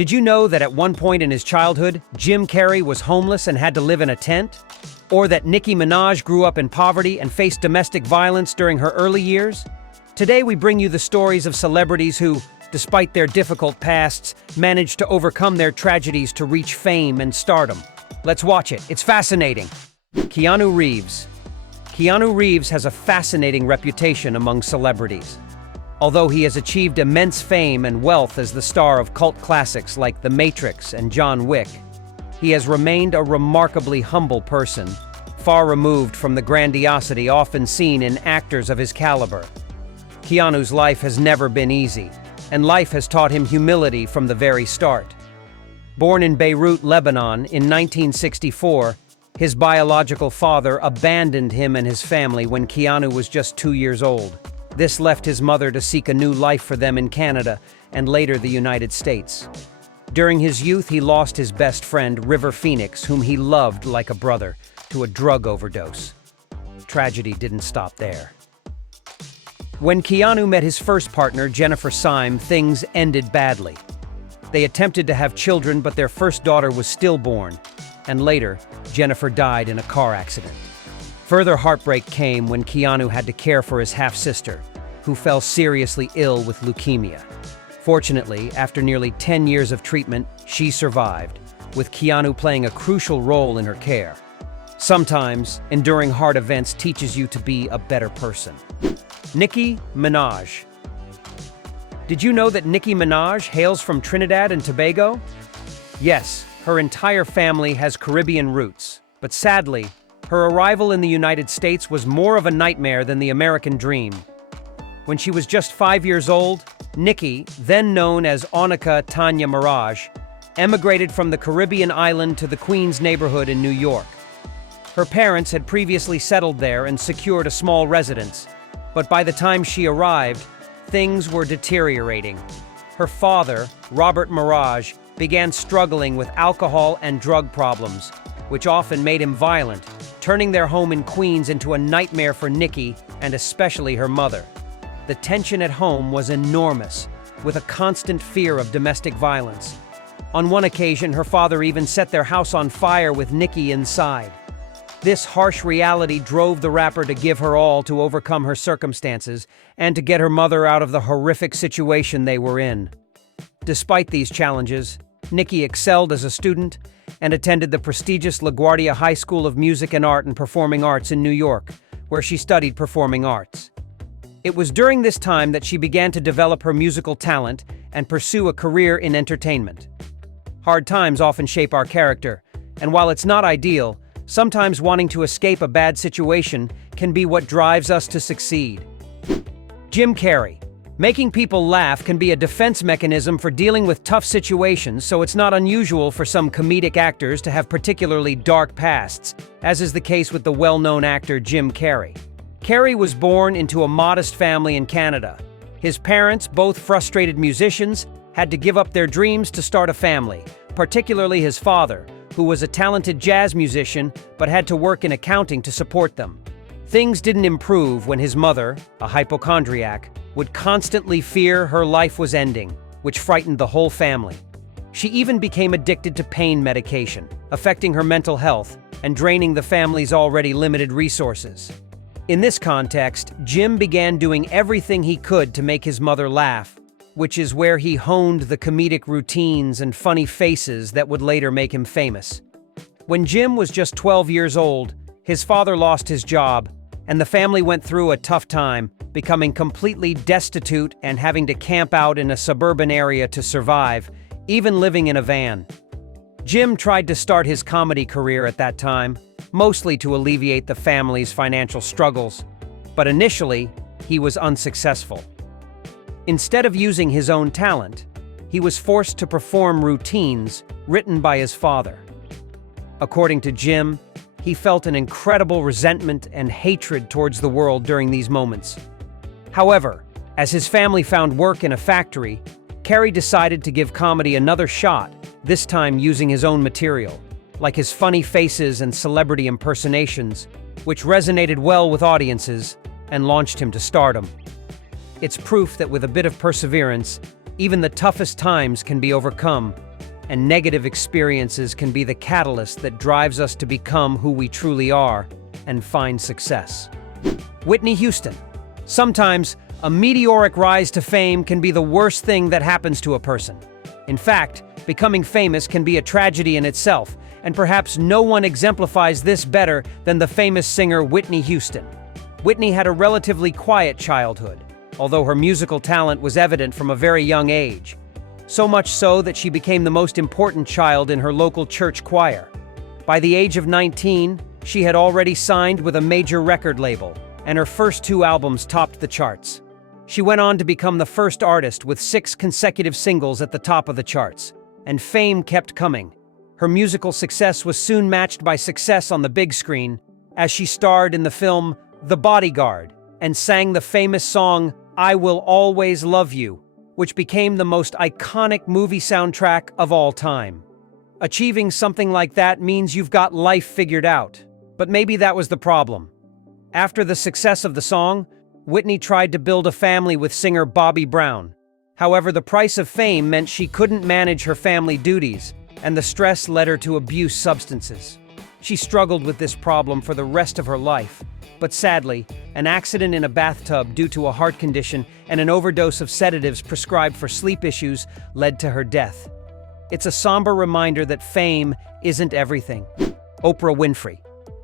Did you know that at one point in his childhood, Jim Carrey was homeless and had to live in a tent? Or that Nicki Minaj grew up in poverty and faced domestic violence during her early years? Today we bring you the stories of celebrities who, despite their difficult pasts, managed to overcome their tragedies to reach fame and stardom. Let's watch it. It's fascinating. Keanu Reeves. Keanu Reeves has a fascinating reputation among celebrities. Although he has achieved immense fame and wealth as the star of cult classics like The Matrix and John Wick, he has remained a remarkably humble person, far removed from the grandiosity often seen in actors of his caliber. Keanu's life has never been easy, and life has taught him humility from the very start. Born in Beirut, Lebanon in 1964, his biological father abandoned him and his family when Keanu was just 2 years old. This left his mother to seek a new life for them in Canada and later the United States. During his youth, he lost his best friend, River Phoenix, whom he loved like a brother, to a drug overdose. Tragedy didn't stop there. When Keanu met his first partner, Jennifer Syme, things ended badly. They attempted to have children, but their first daughter was stillborn, and later, Jennifer died in a car accident. Further heartbreak came when Keanu had to care for his half-sister, who fell seriously ill with leukemia. Fortunately, after nearly 10 years of treatment, she survived, with Keanu playing a crucial role in her care. Sometimes, enduring hard events teaches you to be a better person. Nicki Minaj. Did you know that Nicki Minaj hails from Trinidad and Tobago? Yes, her entire family has Caribbean roots, but sadly, her arrival in the United States was more of a nightmare than the American dream. When she was just 5 years old, Nicki, then known as Onika Tanya Mirage, emigrated from the Caribbean island to the Queens neighborhood in New York. Her parents had previously settled there and secured a small residence, but by the time she arrived, things were deteriorating. Her father, Robert Mirage, began struggling with alcohol and drug problems, which often made him violent, turning their home in Queens into a nightmare for Nicki and especially her mother. The tension at home was enormous, with a constant fear of domestic violence. On one occasion, her father even set their house on fire with Nicki inside. This harsh reality drove the rapper to give her all to overcome her circumstances and to get her mother out of the horrific situation they were in. Despite these challenges, Nicki excelled as a student and attended the prestigious LaGuardia High School of Music and Art and Performing Arts in New York, where she studied performing arts. It was during this time that she began to develop her musical talent and pursue a career in entertainment. Hard times often shape our character, and while it's not ideal, sometimes wanting to escape a bad situation can be what drives us to succeed. Jim Carrey. Making people laugh can be a defense mechanism for dealing with tough situations, so it's not unusual for some comedic actors to have particularly dark pasts, as is the case with the well-known actor Jim Carrey. Carrey was born into a modest family in Canada. His parents, both frustrated musicians, had to give up their dreams to start a family, particularly his father, who was a talented jazz musician but had to work in accounting to support them. Things didn't improve when his mother, a hypochondriac, would constantly fear her life was ending, which frightened the whole family. She even became addicted to pain medication, affecting her mental health and draining the family's already limited resources. In this context, Jim began doing everything he could to make his mother laugh, which is where he honed the comedic routines and funny faces that would later make him famous. When Jim was just 12 years old, his father lost his job, and the family went through a tough time, becoming completely destitute and having to camp out in a suburban area to survive, even living in a van. Jim tried to start his comedy career at that time, mostly to alleviate the family's financial struggles, but initially, he was unsuccessful. Instead of using his own talent, he was forced to perform routines written by his father. According to Jim, he felt an incredible resentment and hatred towards the world during these moments. However, as his family found work in a factory, Carrey decided to give comedy another shot, this time using his own material, like his funny faces and celebrity impersonations, which resonated well with audiences and launched him to stardom. It's proof that with a bit of perseverance, even the toughest times can be overcome and negative experiences can be the catalyst that drives us to become who we truly are and find success. Whitney Houston. Sometimes, a meteoric rise to fame can be the worst thing that happens to a person. In fact, becoming famous can be a tragedy in itself, and perhaps no one exemplifies this better than the famous singer Whitney Houston. Whitney had a relatively quiet childhood, although her musical talent was evident from a very young age. So much so that she became the most important child in her local church choir. By the age of 19, she had already signed with a major record label, and her first 2 albums topped the charts. She went on to become the first artist with 6 consecutive singles at the top of the charts, and fame kept coming. Her musical success was soon matched by success on the big screen, as she starred in the film The Bodyguard and sang the famous song I Will Always Love You, which became the most iconic movie soundtrack of all time. Achieving something like that means you've got life figured out, but maybe that was the problem. After the success of the song, Whitney tried to build a family with singer Bobby Brown. However, the price of fame meant she couldn't manage her family duties, and the stress led her to abuse substances. She struggled with this problem for the rest of her life, but sadly, an accident in a bathtub due to a heart condition and an overdose of sedatives prescribed for sleep issues led to her death. It's a somber reminder that fame isn't everything. Oprah Winfrey.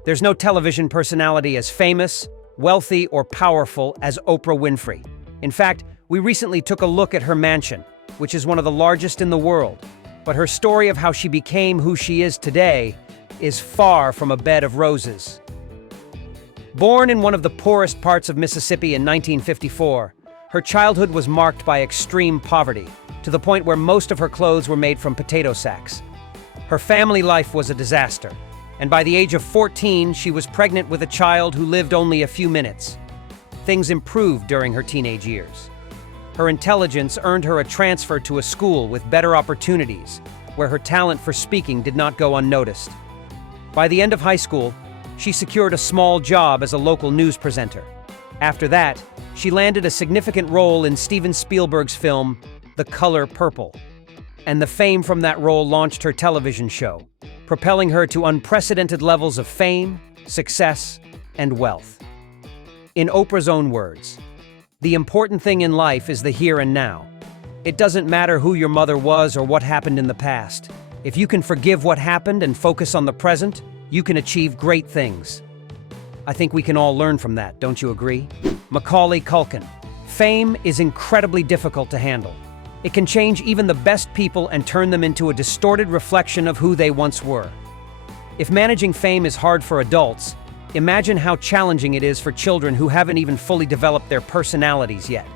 There's no television personality as famous, wealthy, or powerful as Oprah Winfrey. In fact, we recently took a look at her mansion, which is one of the largest in the world. But her story of how she became who she is today is far from a bed of roses. Born in one of the poorest parts of Mississippi in 1954, her childhood was marked by extreme poverty, to the point where most of her clothes were made from potato sacks. Her family life was a disaster, and by the age of 14, she was pregnant with a child who lived only a few minutes. Things improved during her teenage years. Her intelligence earned her a transfer to a school with better opportunities, where her talent for speaking did not go unnoticed. By the end of high school, she secured a small job as a local news presenter. After that, she landed a significant role in Steven Spielberg's film, The Color Purple. And the fame from that role launched her television show, propelling her to unprecedented levels of fame, success, and wealth. In Oprah's own words, "The important thing in life is the here and now. It doesn't matter who your mother was or what happened in the past. If you can forgive what happened and focus on the present, you can achieve great things." I think we can all learn from that, don't you agree? Macaulay Culkin. Fame is incredibly difficult to handle. It can change even the best people and turn them into a distorted reflection of who they once were. If managing fame is hard for adults, imagine how challenging it is for children who haven't even fully developed their personalities yet.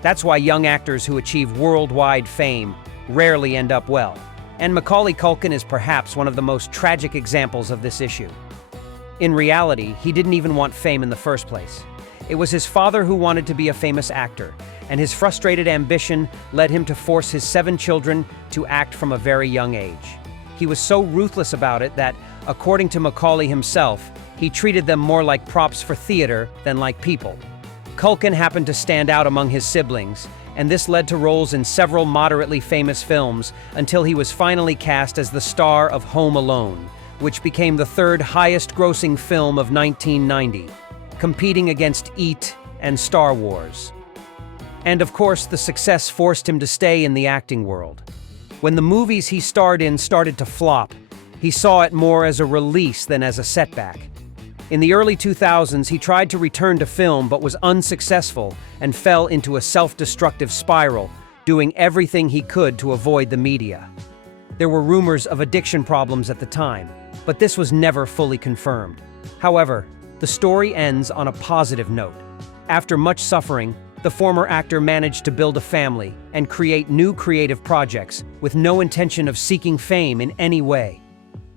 That's why young actors who achieve worldwide fame rarely end up well. And Macaulay Culkin is perhaps one of the most tragic examples of this issue. In reality, he didn't even want fame in the first place. It was his father who wanted to be a famous actor, and his frustrated ambition led him to force his 7 children to act from a very young age. He was so ruthless about it that, according to Macaulay himself, he treated them more like props for theater than like people. Culkin happened to stand out among his siblings, and this led to roles in several moderately famous films until he was finally cast as the star of Home Alone, which became the 3rd highest-grossing film of 1990, competing against E.T. and Star Wars. And of course, the success forced him to stay in the acting world. When the movies he starred in started to flop, he saw it more as a release than as a setback. In the early 2000s, he tried to return to film but was unsuccessful and fell into a self-destructive spiral, doing everything he could to avoid the media. There were rumors of addiction problems at the time, but this was never fully confirmed. However, the story ends on a positive note. After much suffering, the former actor managed to build a family and create new creative projects with no intention of seeking fame in any way.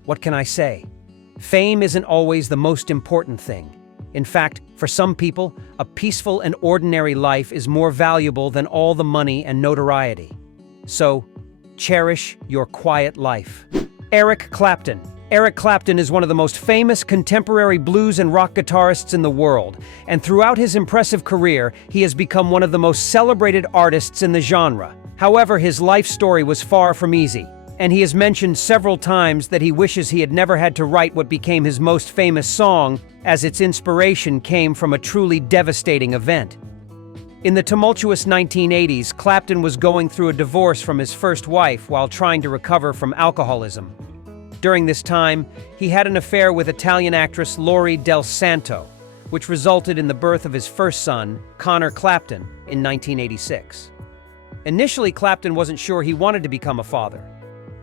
What can I say? Fame isn't always the most important thing. In fact, for some people, a peaceful and ordinary life is more valuable than all the money and notoriety. So, cherish your quiet life. Eric Clapton. Eric Clapton is one of the most famous contemporary blues and rock guitarists in the world, and throughout his impressive career, he has become one of the most celebrated artists in the genre. However, his life story was far from easy, and he has mentioned several times that he wishes he had never had to write what became his most famous song, as its inspiration came from a truly devastating event. In the tumultuous 1980s, Clapton was going through a divorce from his first wife while trying to recover from alcoholism. During this time, he had an affair with Italian actress Lori Del Santo, which resulted in the birth of his first son, Connor Clapton, in 1986. Initially, Clapton wasn't sure he wanted to become a father,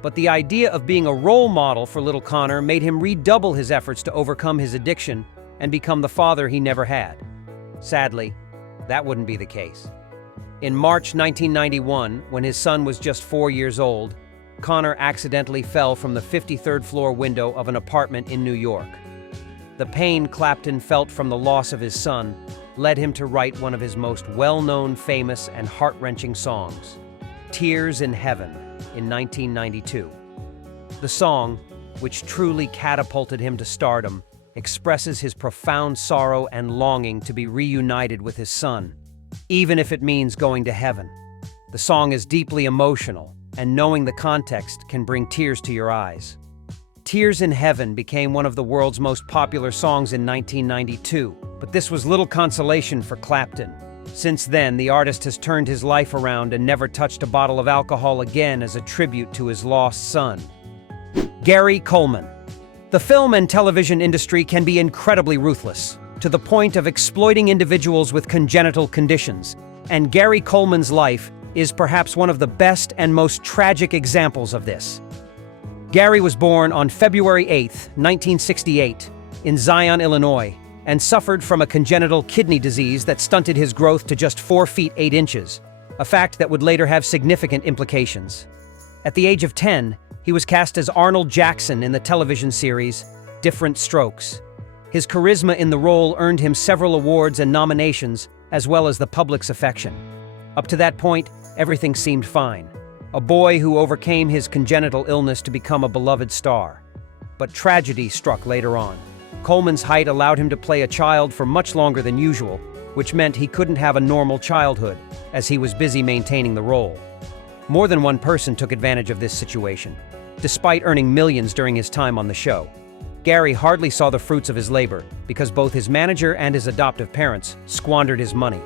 but the idea of being a role model for little Connor made him redouble his efforts to overcome his addiction and become the father he never had. Sadly, that wouldn't be the case. In March 1991, when his son was just 4 years old, Connor accidentally fell from the 53rd floor window of an apartment in New York. The pain Clapton felt from the loss of his son led him to write one of his most well-known, famous, and heart-wrenching songs, Tears in Heaven, in 1992. The song, which truly catapulted him to stardom, expresses his profound sorrow and longing to be reunited with his son, even if it means going to heaven. The song is deeply emotional, and knowing the context can bring tears to your eyes. Tears in Heaven became one of the world's most popular songs in 1992, but this was little consolation for Clapton. Since then, the artist has turned his life around and never touched a bottle of alcohol again as a tribute to his lost son. Gary Coleman. The film and television industry can be incredibly ruthless, to the point of exploiting individuals with congenital conditions, and Gary Coleman's life is perhaps one of the best and most tragic examples of this. Gary was born on February 8, 1968, in Zion, Illinois, and suffered from a congenital kidney disease that stunted his growth to just 4 feet 8 inches, a fact that would later have significant implications. At the age of 10, he was cast as Arnold Jackson in the television series Different Strokes. His charisma in the role earned him several awards and nominations, as well as the public's affection. Up to that point, everything seemed fine. A boy who overcame his congenital illness to become a beloved star. But tragedy struck later on. Coleman's height allowed him to play a child for much longer than usual, which meant he couldn't have a normal childhood, as he was busy maintaining the role. More than one person took advantage of this situation. Despite earning millions during his time on the show, Gary hardly saw the fruits of his labor because both his manager and his adoptive parents squandered his money.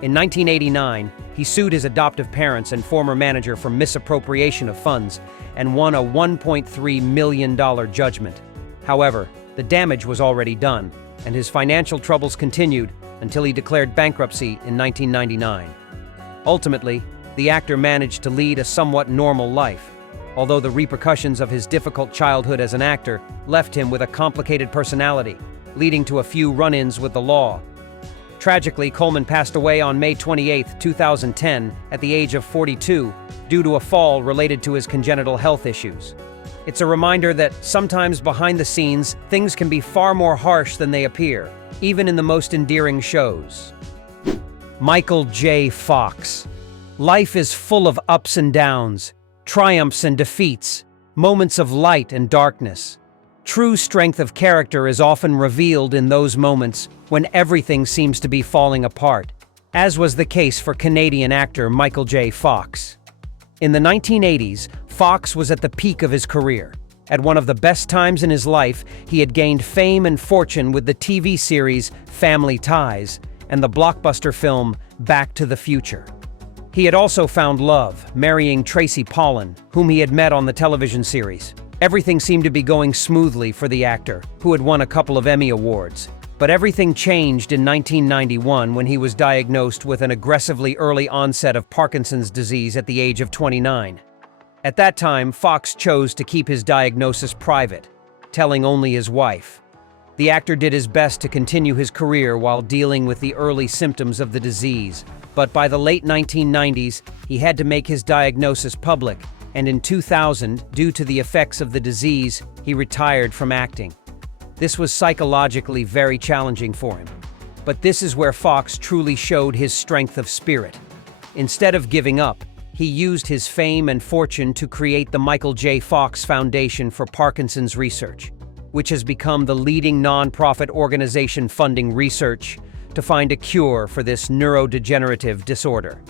In 1989, he sued his adoptive parents and former manager for misappropriation of funds and won a $1.3 million judgment. However, the damage was already done, and his financial troubles continued until he declared bankruptcy in 1999. Ultimately, the actor managed to lead a somewhat normal life, although the repercussions of his difficult childhood as an actor left him with a complicated personality, leading to a few run-ins with the law. Tragically, Coleman passed away on May 28, 2010, at the age of 42, due to a fall related to his congenital health issues. It's a reminder that sometimes behind the scenes, things can be far more harsh than they appear, even in the most endearing shows. Michael J. Fox. Life is full of ups and downs, triumphs and defeats, moments of light and darkness. True strength of character is often revealed in those moments when everything seems to be falling apart, as was the case for Canadian actor Michael J. Fox. In the 1980s, Fox was at the peak of his career. At one of the best times in his life, he had gained fame and fortune with the TV series Family Ties and the blockbuster film Back to the Future. He had also found love, marrying Tracy Pollan, whom he had met on the television series. Everything seemed to be going smoothly for the actor, who had won a couple of Emmy Awards. But everything changed in 1991 when he was diagnosed with an aggressively early onset of Parkinson's disease at the age of 29. At that time, Fox chose to keep his diagnosis private, telling only his wife. The actor did his best to continue his career while dealing with the early symptoms of the disease, but by the late 1990s, he had to make his diagnosis public, and in 2000, due to the effects of the disease, he retired from acting. This was psychologically very challenging for him. But this is where Fox truly showed his strength of spirit. Instead of giving up, he used his fame and fortune to create the Michael J. Fox Foundation for Parkinson's Research, which has become the leading non-profit organization funding research to find a cure for this neurodegenerative disorder.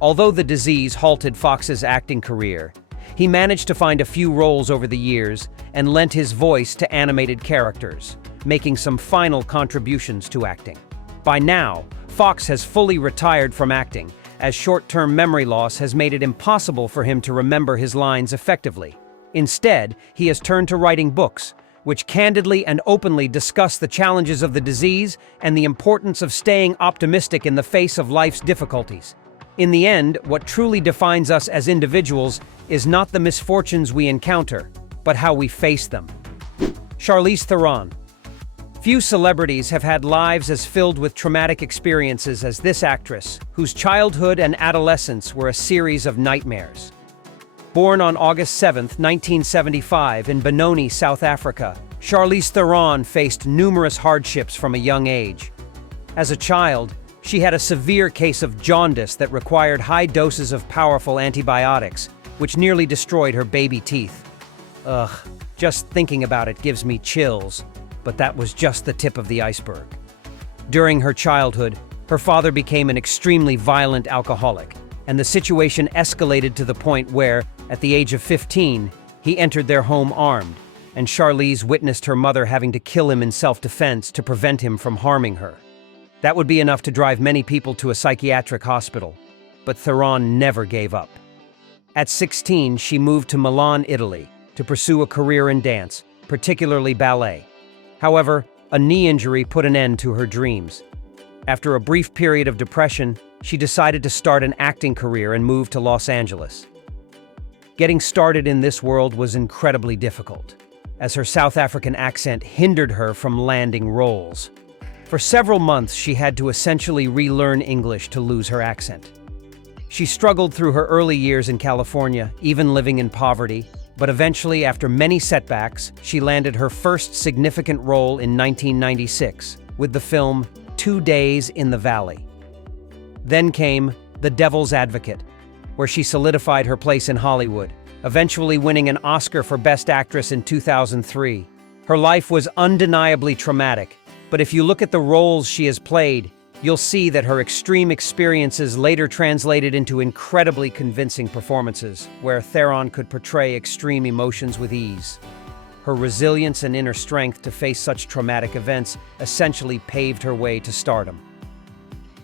Although the disease halted Fox's acting career, He managed to find a few roles over the years and lent his voice to animated characters, making some final contributions to acting. By now, Fox has fully retired from acting, as short-term memory loss has made it impossible for him to remember his lines effectively. Instead, he has turned to writing books, which candidly and openly discuss the challenges of the disease and the importance of staying optimistic in the face of life's difficulties. In the end, what truly defines us as individuals is not the misfortunes we encounter, but how we face them. Charlize Theron. Few celebrities have had lives as filled with traumatic experiences as this actress, whose childhood and adolescence were a series of nightmares. Born on August 7, 1975, in Benoni, South Africa, Charlize Theron faced numerous hardships from a young age. As a child, she had a severe case of jaundice that required high doses of powerful antibiotics, which nearly destroyed her baby teeth. Ugh, just thinking about it gives me chills, but that was just the tip of the iceberg. During her childhood, her father became an extremely violent alcoholic, and the situation escalated to the point where, at the age of 15, he entered their home armed, and Charlize witnessed her mother having to kill him in self-defense to prevent him from harming her. That would be enough to drive many people to a psychiatric hospital, but Theron never gave up. At 16, she moved to Milan, Italy, to pursue a career in dance, particularly ballet. However, a knee injury put an end to her dreams. After a brief period of depression, she decided to start an acting career and moved to Los Angeles. Getting started in this world was incredibly difficult, as her South African accent hindered her from landing roles. For several months, she had to essentially relearn English to lose her accent. She struggled through her early years in California, even living in poverty, but eventually, after many setbacks, she landed her first significant role in 1996 with the film 2 Days in the Valley. Then came The Devil's Advocate, where she solidified her place in Hollywood, eventually winning an Oscar for Best Actress in 2003. Her life was undeniably traumatic, but if you look at the roles she has played, you'll see that her extreme experiences later translated into incredibly convincing performances, where Theron could portray extreme emotions with ease. Her resilience and inner strength to face such traumatic events essentially paved her way to stardom.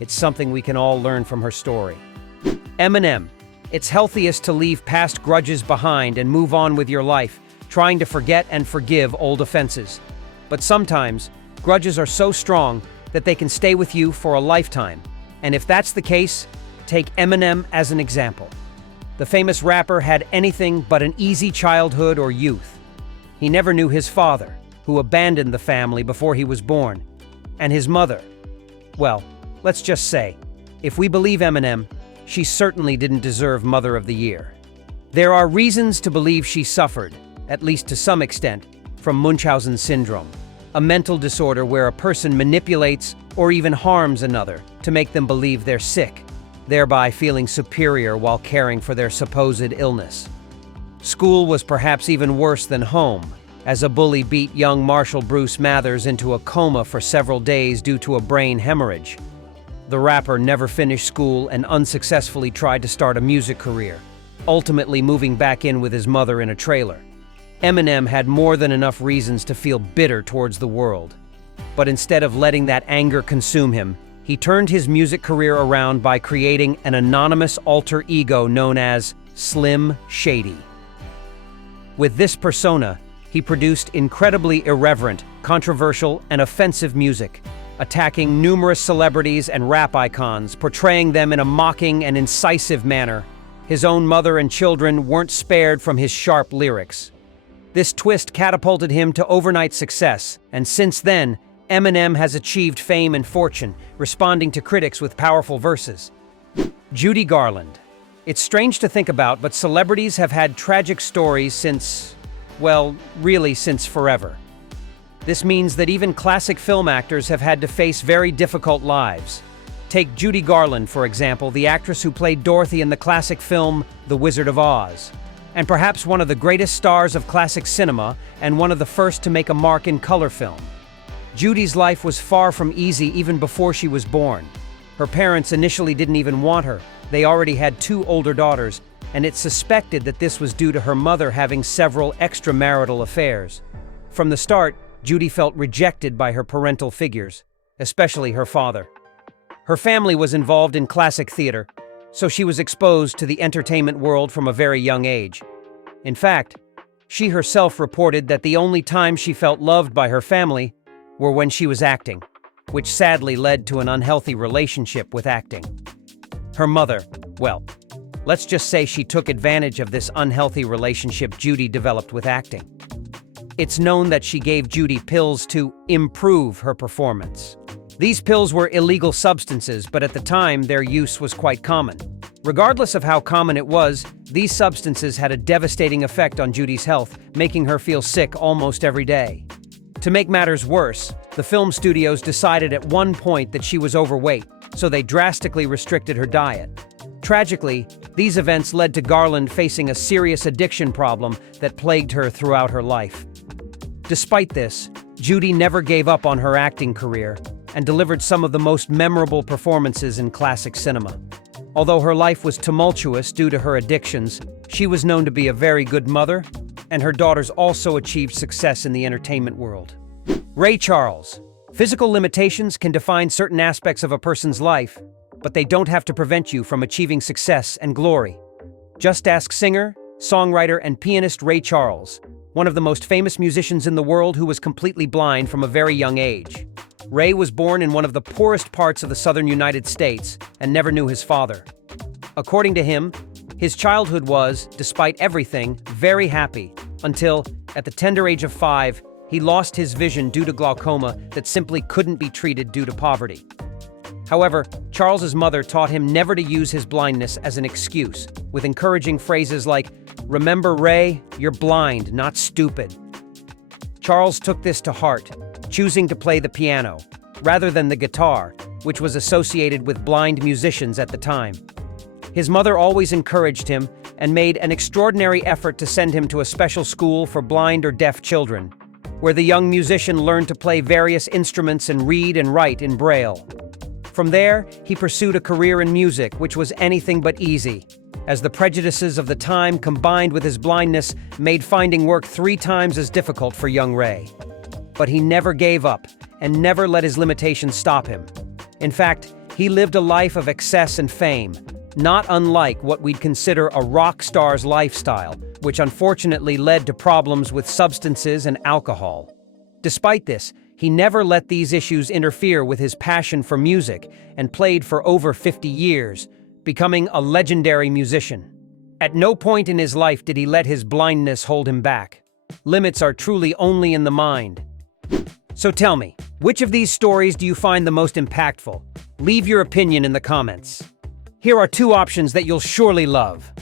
It's something we can all learn from her story. Eminem. It's healthiest to leave past grudges behind and move on with your life, trying to forget and forgive old offenses. But sometimes, grudges are so strong that they can stay with you for a lifetime. And if that's the case, take Eminem as an example. The famous rapper had anything but an easy childhood or youth. He never knew his father, who abandoned the family before he was born, and his mother. Well, let's just say, if we believe Eminem, she certainly didn't deserve Mother of the Year. There are reasons to believe she suffered, at least to some extent, from Munchausen syndrome, a mental disorder where a person manipulates or even harms another to make them believe they're sick, thereby feeling superior while caring for their supposed illness. School was perhaps even worse than home, as a bully beat young Marshall Bruce Mathers into a coma for several days due to a brain hemorrhage. The rapper never finished school and unsuccessfully tried to start a music career, ultimately moving back in with his mother in a trailer. Eminem had more than enough reasons to feel bitter towards the world. But instead of letting that anger consume him, he turned his music career around by creating an anonymous alter ego known as Slim Shady. With this persona, he produced incredibly irreverent, controversial, and offensive music, attacking numerous celebrities and rap icons, portraying them in a mocking and incisive manner. His own mother and children weren't spared from his sharp lyrics. This twist catapulted him to overnight success, and since then, Eminem has achieved fame and fortune, responding to critics with powerful verses. Judy Garland. It's strange to think about, but celebrities have had tragic stories since, well, really since forever. This means that even classic film actors have had to face very difficult lives. Take Judy Garland, for example, the actress who played Dorothy in the classic film The Wizard of Oz, and perhaps one of the greatest stars of classic cinema and one of the first to make a mark in color film. Judy's life was far from easy even before she was born. Her parents initially didn't even want her. They already had 2 older daughters, and it's suspected that this was due to her mother having several extramarital affairs. From the start, Judy felt rejected by her parental figures, especially her father. Her family was involved in classic theater, so she was exposed to the entertainment world from a very young age. In fact, she herself reported that the only time she felt loved by her family were when she was acting, which sadly led to an unhealthy relationship with acting. Her mother, well, let's just say she took advantage of this unhealthy relationship Judy developed with acting. It's known that she gave Judy pills to improve her performance. These pills were illegal substances, but at the time their use was quite common. Regardless of how common it was, these substances had a devastating effect on Judy's health, making her feel sick almost every day. To make matters worse, the film studios decided at one point that she was overweight, so they drastically restricted her diet. Tragically, these events led to Garland facing a serious addiction problem that plagued her throughout her life. Despite this, Judy never gave up on her acting career and delivered some of the most memorable performances in classic cinema. Although her life was tumultuous due to her addictions, she was known to be a very good mother, and her daughters also achieved success in the entertainment world. Ray Charles. Physical limitations can define certain aspects of a person's life, but they don't have to prevent you from achieving success and glory. Just ask singer, songwriter, and pianist Ray Charles, one of the most famous musicians in the world who was completely blind from a very young age. Ray was born in one of the poorest parts of the southern United States and never knew his father. According to him, his childhood was, despite everything, very happy, until, at the tender age of 5, he lost his vision due to glaucoma that simply couldn't be treated due to poverty. However, Charles's mother taught him never to use his blindness as an excuse, with encouraging phrases like, "Remember, Ray, you're blind, not stupid." Charles took this to heart, choosing to play the piano, rather than the guitar, which was associated with blind musicians at the time. His mother always encouraged him and made an extraordinary effort to send him to a special school for blind or deaf children, where the young musician learned to play various instruments and read and write in Braille. From there, he pursued a career in music, which was anything but easy, as the prejudices of the time combined with his blindness made finding work 3 times as difficult for young Ray. But he never gave up and never let his limitations stop him. In fact, he lived a life of excess and fame, not unlike what we'd consider a rock star's lifestyle, which unfortunately led to problems with substances and alcohol. Despite this, he never let these issues interfere with his passion for music and played for over 50 years, becoming a legendary musician. At no point in his life did he let his blindness hold him back. Limits are truly only in the mind. So tell me, which of these stories do you find the most impactful? Leave your opinion in the comments. Here are 2 options that you'll surely love.